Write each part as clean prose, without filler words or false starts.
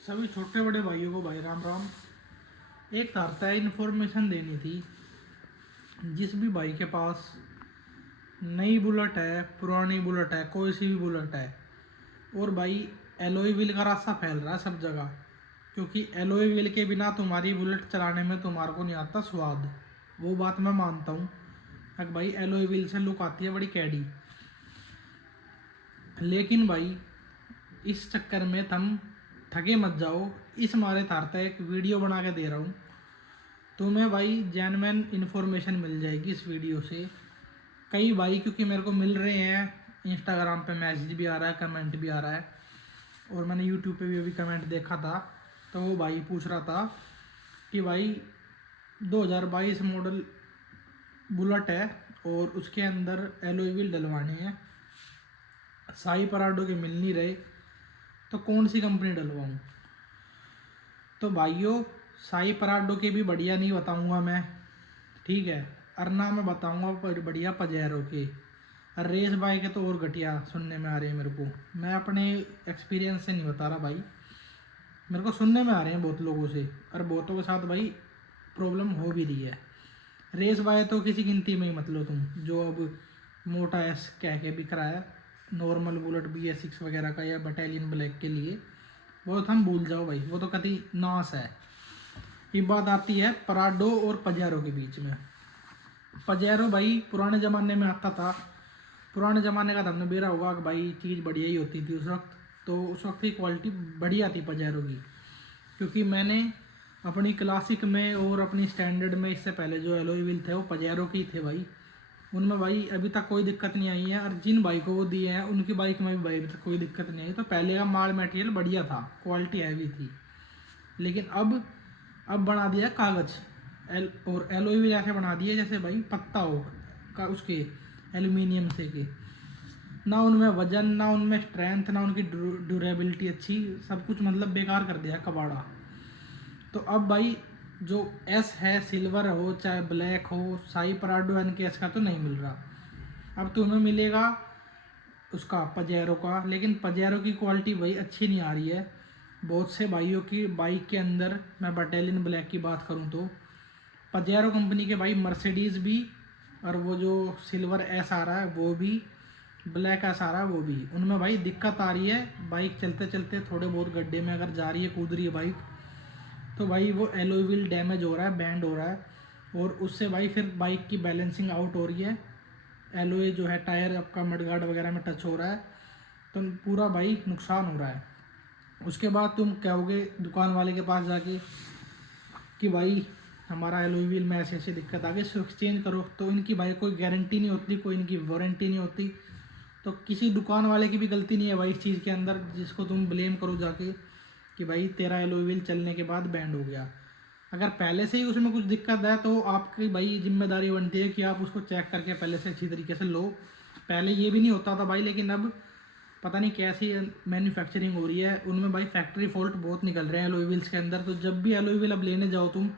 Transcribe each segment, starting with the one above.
सभी छोटे बड़े भाइयों को भाई राम राम। एक तारता है इन्फॉर्मेशन देनी थी। जिस भी भाई के पास नई बुलेट है, पुरानी बुलेट है, कोई सी भी बुलेट है, और भाई एलॉय व्हील का रास्ता फैल रहा है सब जगह, क्योंकि एलॉय व्हील के बिना तुम्हारी बुलेट चलाने में तुम्हारे को नहीं आता स्वाद। वो बात मैं मानता हूँ कि भाई एलॉय व्हील से लुक आती है बड़ी कैडी। लेकिन भाई इस चक्कर में तुम ठगे मत जाओ। इस मारे थारता एक वीडियो बना के दे रहा हूँ, तुम्हें भाई जेन्युइन इन्फॉर्मेशन मिल जाएगी इस वीडियो से। कई भाई क्योंकि मेरे को मिल रहे हैं, इंस्टाग्राम पे मैसेज भी आ रहा है, कमेंट भी आ रहा है, और मैंने यूट्यूब पे भी अभी कमेंट देखा था। तो वो भाई पूछ रहा था कि भाई 2022 मॉडल बुलेट है और उसके अंदर एलॉय व्हील डलवाने हैं, साई पराडो के मिल नहीं रहे, तो कौन सी कंपनी डलवाऊँ। तो भाइयों, साई पराडो के भी बढ़िया नहीं बताऊंगा मैं, ठीक है, अरना में बताऊंगा पर बढ़िया पजेरो के। और रेस बाइक के तो और घटिया सुनने में आ रहे हैं मेरे को। मैं अपने एक्सपीरियंस से नहीं बता रहा भाई, मेरे को सुनने में आ रहे हैं बहुत लोगों से, और बहुतों के साथ भाई प्रॉब्लम हो भी रही है। रेस बाइक तो किसी गिनती में ही मत लो तुम, जो अब मोटा एस कह के बिक रहा है नॉर्मल बुलेट BS6 वगैरह का या बटालियन ब्लैक के लिए, वो तो हम भूल जाओ भाई, वो तो कति नाश है। ये बात आती है पराडो और पजेरो के बीच में। पजेरो भाई पुराने ज़माने में आता था, पुराने ज़माने का तो हमने बेरा होगा कि भाई चीज़ बढ़िया ही होती थी उस वक्त, तो उस वक्त की क्वालिटी बढ़िया थी पजेरो की। क्योंकि मैंने अपनी क्लासिक में और अपनी स्टैंडर्ड में इससे पहले जो एलॉय व्हील थे वो पजेरो के ही थे भाई। उनमें भाई अभी तक कोई दिक्कत नहीं आई है, और जिन बाइक को वो दिए हैं उनकी बाइक में भी भाई अभी तक कोई दिक्कत नहीं आई। तो पहले का माल मटेरियल बढ़िया था, क्वालिटी हैवी थी। लेकिन अब बना दिया कागज़ और एलॉय व्हील ऐसे बना दिए जैसे भाई पत्ता हो का उसके, एल्यूमिनियम से के। ना उनमें वजन, ना उनमें स्ट्रेंथ, ना उनकी ड्यूरेबिलिटी अच्छी, सब कुछ मतलब बेकार कर दिया कबाड़ा। तो अब भाई जो एस है, सिल्वर हो चाहे ब्लैक हो, साई पराडो NKS का तो नहीं मिल रहा। अब तुम्हें मिलेगा उसका पजेरो का, लेकिन पजेरो की क्वालिटी भाई अच्छी नहीं आ रही है। बहुत से भाइयों की बाइक के अंदर, मैं बटालियन ब्लैक की बात करूं तो पजेरो कंपनी के भाई मर्सिडीज़ भी, और वो जो सिल्वर एस आ रहा है वो भी, ब्लैक एस आ रहा है वो भी, उनमें भाई दिक्कत आ रही है। बाइक चलते चलते थोड़े बहुत गड्ढे में अगर जा रही है, कूद रही है बाइक, तो भाई वो एलॉय व्हील डैमेज हो रहा है, बैंड हो रहा है, और उससे भाई फिर बाइक की बैलेंसिंग आउट हो रही है। एलॉय जो है टायर आपका मडगार्ड वगैरह में टच हो रहा है, तो पूरा भाई नुकसान हो रहा है। उसके बाद तुम कहोगे दुकान वाले के पास जाके कि भाई हमारा एलॉय व्हील में ऐसे ऐसे दिक्कत आ गई, इसको एक्सचेंज करो। तो इनकी भाई कोई गारंटी नहीं होती, कोई इनकी वारंटी नहीं होती। तो किसी दुकान वाले की भी गलती नहीं है भाई इस चीज़ के अंदर, जिसको तुम ब्लेम करो जाके कि भाई तेरा एलॉय व्हील चलने के बाद बैंड हो गया। अगर पहले से ही उसमें कुछ दिक्कत है तो आपकी भाई जिम्मेदारी बनती है कि आप उसको चेक करके पहले से अच्छी तरीके से लो। पहले ये भी नहीं होता था भाई, लेकिन अब पता नहीं कैसी मैन्युफैक्चरिंग हो रही है, उनमें भाई फैक्ट्री फॉल्ट बहुत निकल रहे हैं एलॉय व्हील्स के अंदर। तो जब भी एलॉय व्हील अब लेने जाओ तुम,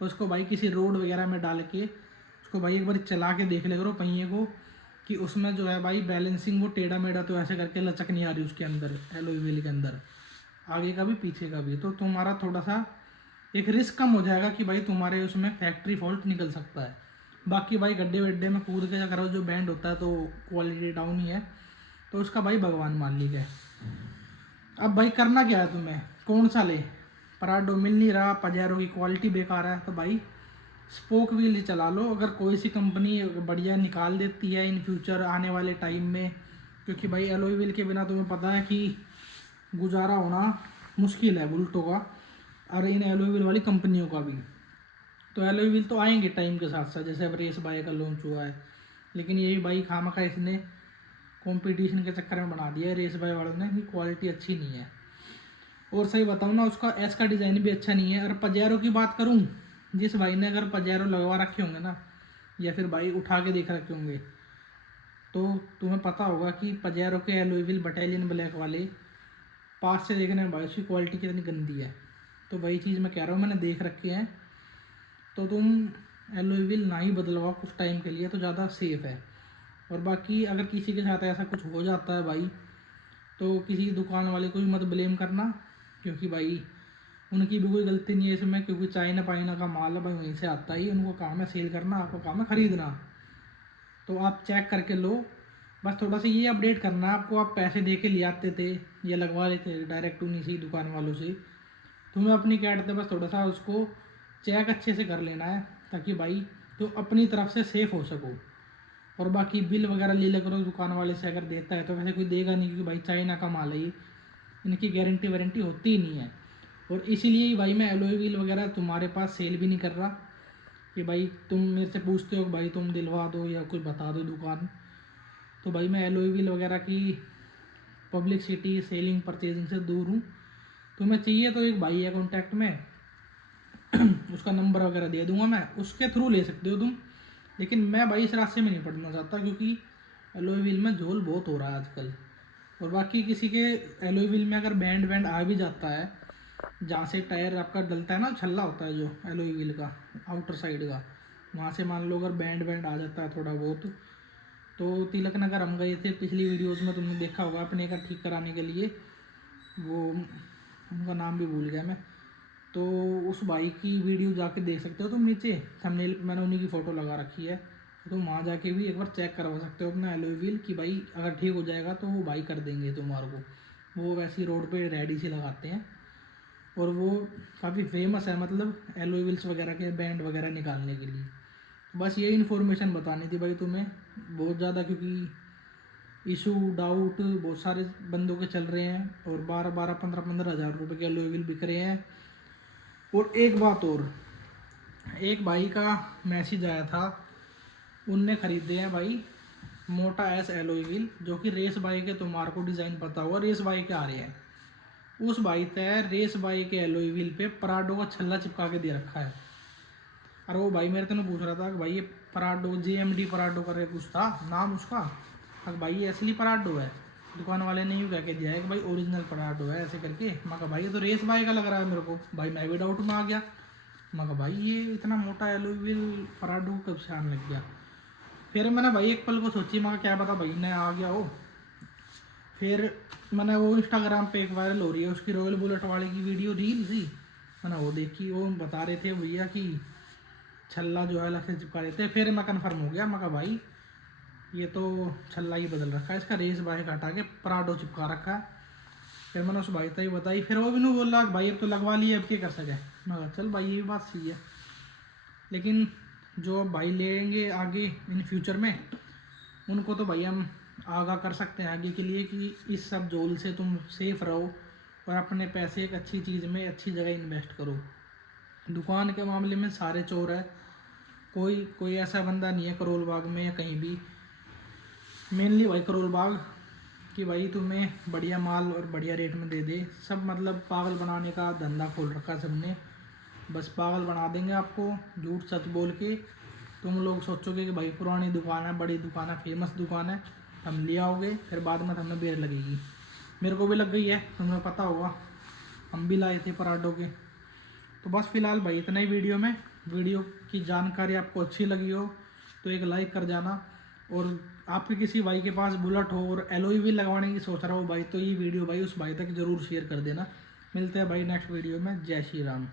तो उसको भाई किसी रोड वगैरह में डाल के उसको भाई एक बार चला के देख ले करो पहिए को, कि उसमें जो है भाई बैलेंसिंग वो टेढ़ा मेढ़ा तो ऐसे करके लचक नहीं आ रही उसके अंदर, एलॉय व्हील के अंदर, आगे का भी पीछे का भी। तो तुम्हारा थोड़ा सा एक रिस्क कम हो जाएगा कि भाई तुम्हारे उसमें फैक्ट्री फॉल्ट निकल सकता है। बाकी भाई गड्ढे वड्ढे में कूद के अगर जो बैंड होता है तो क्वालिटी डाउन ही है, तो उसका भाई भगवान मालिक है। अब भाई करना क्या है तुम्हें, कौन सा ले। पराडो मिल नहीं रहा, पजेरो की क्वालिटी बेकार है, तो भाई स्पोक व्हील ही चला लो। अगर कोई सी कंपनी बढ़िया निकाल देती है इन फ्यूचर आने वाले टाइम में, क्योंकि भाई एलॉय व्हील के बिना तुम्हें पता है कि गुजारा होना मुश्किल है बुलेटों का, और इन एलॉय व्हील वाली कंपनियों का भी। तो एलॉय व्हील तो आएंगे टाइम के साथ साथ, जैसे अब रेस बाइक का लॉन्च हुआ है, लेकिन यही बाइक खामखा इसने कंपटीशन के चक्कर में बना दिया है रेस बाइक वालों ने कि क्वालिटी अच्छी नहीं है। और सही बताऊँ ना, उसका एस का डिज़ाइन भी अच्छा नहीं है। और पजेरो की बात करूँ, जिस भाई ने अगर पजेरो लगवा रखे होंगे ना, या फिर भाई उठा के देख रखे होंगे, तो तुम्हें पता होगा कि पजेरो के एलॉय व्हील बटालियन ब्लैक वाले पास से देखने में भाई उसकी क्वालिटी कितनी गंदी है। तो वही चीज़ मैं कह रहा हूँ, मैंने देख रखे हैं। तो तुम एलॉय व्हील ना ही बदलवाओ कुछ टाइम के लिए, तो ज़्यादा सेफ है। और बाकी अगर किसी के साथ ऐसा कुछ हो जाता है भाई, तो किसी दुकान वाले को भी मत ब्लेम करना, क्योंकि भाई उनकी भी कोई गलती नहीं है इसमें, क्योंकि चाइना पाइना का माल है भाई, वहीं से आता ही, उनको काम है सेल करना, आपको काम है खरीदना। तो आप चेक करके लो। बस थोड़ा सा ये अपडेट करना है आपको, आप पैसे दे के ले आते थे या लगवा लेते थे डायरेक्ट उन्हीं से ही दुकान वालों से, तुम्हें अपनी कैट थे बस थोड़ा सा उसको चेक अच्छे से कर लेना है, ताकि भाई तो अपनी तरफ से सेफ़ हो सको। और बाकी बिल वगैरह ले लिया करो दुकान वाले से, अगर देता है तो वैसे कोई देगा नहीं, क्योंकि भाई चाइना का माल है ये, इनकी गारंटी वारंटी होती ही नहीं है। और इसीलिए ही भाई मैं एलॉय व्हील वगैरह तुम्हारे पास सेल भी नहीं कर रहा, कि भाई तुम मेरे से पूछते हो कि भाई तुम दिलवा दो या कुछ बता दो दुकान, तो भाई मैं एलॉय व्हील वगैरह की पब्लिसिटी सेलिंग परचेजिंग से दूर हूँ। तुम्हें चाहिए तो एक भाई है कॉन्टैक्ट में, उसका नंबर वगैरह दे दूंगा मैं, उसके थ्रू ले सकते हो तुम। लेकिन मैं भाई इस रास्ते में नहीं पढ़ना चाहता, क्योंकि एलॉय व्हील में झोल बहुत हो रहा है आजकल। और बाकी किसी के एलॉय व्हील में अगर बैंड वैंड आ भी जाता है, जहाँ से टायर आपका डलता है ना, छल्ला होता है जो एलॉय व्हील का आउटर साइड का, वहाँ से मान लो अगर बैंड वैंड आ जाता है थोड़ा बहुत, तो तिलक नगर हम गए थे पिछली वीडियोज़ में, तुमने देखा होगा, अपने का ठीक कराने के लिए, वो उनका नाम भी भूल गया मैं, तो उस भाई की वीडियो जाके देख सकते हो तुम, नीचे थंबनेल पे मैंने उन्हीं की फ़ोटो लगा रखी है, तो तुम वहाँ जाके भी एक बार चेक करवा सकते हो अपना एलॉय व्हील, कि भाई अगर ठीक हो जाएगा तो वो भाई कर देंगे तुम्हारे को, वो वैसे ही रोड पे रेडी से लगाते हैं, और वो काफ़ी फेमस है, मतलब एलॉय व्हील्स वगैरह के बैंड वगैरह निकालने के लिए। बस यही इन्फॉर्मेशन बतानी थी भाई तुम्हें, बहुत ज़्यादा, क्योंकि इशू डाउट बहुत सारे बंदों के चल रहे हैं, और 12-12, 15-15 हज़ार रुपये के एलॉय व्हील बिक रहे हैं। और एक बात और, एक भाई का मैसेज आया था, उनने खरीदे हैं भाई मोटा एस एलॉय व्हील, जो कि रेस बाइक के, तुम्हारे को डिज़ाइन पता होगा, रेस बाइक के आ रहे हैं। उस भाई तय रेस बाइक के एलॉय व्हील पे पराडो का छल्ला चिपका के दे रखा है। और वो भाई मेरे तो पूछ रहा था कि भाई ये पराडो JMD पराडो करके कुछ था नाम उसका, अगर भाई ये असली पराडो है, दुकान वाले ने यूँ कह के दिया है कि भाई ओरिजिनल पराडो है ऐसे करके। मैं कहा भाई ये तो रेस बाइक का लग रहा है मेरे को, भाई मैं भी डाउट में आ गया। मैं कहा भाई ये इतना मोटा एलॉय व्हील पराडो कब से आने लग गया। फिर मैंने भाई एक पल को सोची, मैं क्या पता भाई ने आ गया हो। फिर मैंने वो इंस्टाग्राम पे एक वायरल हो रही है उसकी रॉयल बुलेट वाले की वीडियो रील थी, मैंने वो देखी, वो बता रहे थे भैया कि छल्ला जो है अलग से चिपका देते हैं। फिर मैं कन्फर्म हो गया, मैं कहा भाई ये तो छल्ला ही बदल रखा है, इसका रेस बाइक हटा के पराडो चिपका रखा है। फिर मैंने उस भाई तक बताई, फिर वो भी नहीं बोल रहा भाई अब तो लगवा लिए, अब क्या कर सके। मैं कहा चल भाई ये भी बात सही है, लेकिन जो भाई लेंगे आगे इन फ्यूचर में, उनको तो भाई हम आगाह कर सकते हैं आगे के लिए, कि इस सब जोल से तुम सेफ रहो और अपने पैसे एक अच्छी चीज़ में अच्छी जगह इन्वेस्ट करो। दुकान के मामले में सारे चोर है, कोई कोई ऐसा बंदा नहीं है करोल बाग में या कहीं भी, मेनली भाई करोल बाग, कि भाई तुम्हें बढ़िया माल और बढ़िया रेट में दे दे। सब मतलब पागल बनाने का धंधा खोल रखा सबने, बस पागल बना देंगे आपको झूठ सच बोल के। तुम लोग सोचोगे कि भाई पुरानी दुकान है, बड़ी दुकान है, फेमस दुकान है, हम ले आओगे, फिर बाद में हमें बेर लगेगी। मेरे को भी लग गई है, तुम्हें पता होगा, हम भी लाए थे पराठों के। तो बस फिलहाल भाई इतना ही वीडियो में। वीडियो की जानकारी आपको अच्छी लगी हो तो एक लाइक कर जाना, और आपके किसी भाई के पास बुलेट हो और एलॉय व्हील लगवाने की सोच रहा हो भाई, तो ये वीडियो भाई उस भाई तक ज़रूर शेयर कर देना। मिलते हैं भाई नेक्स्ट वीडियो में। जय श्री राम।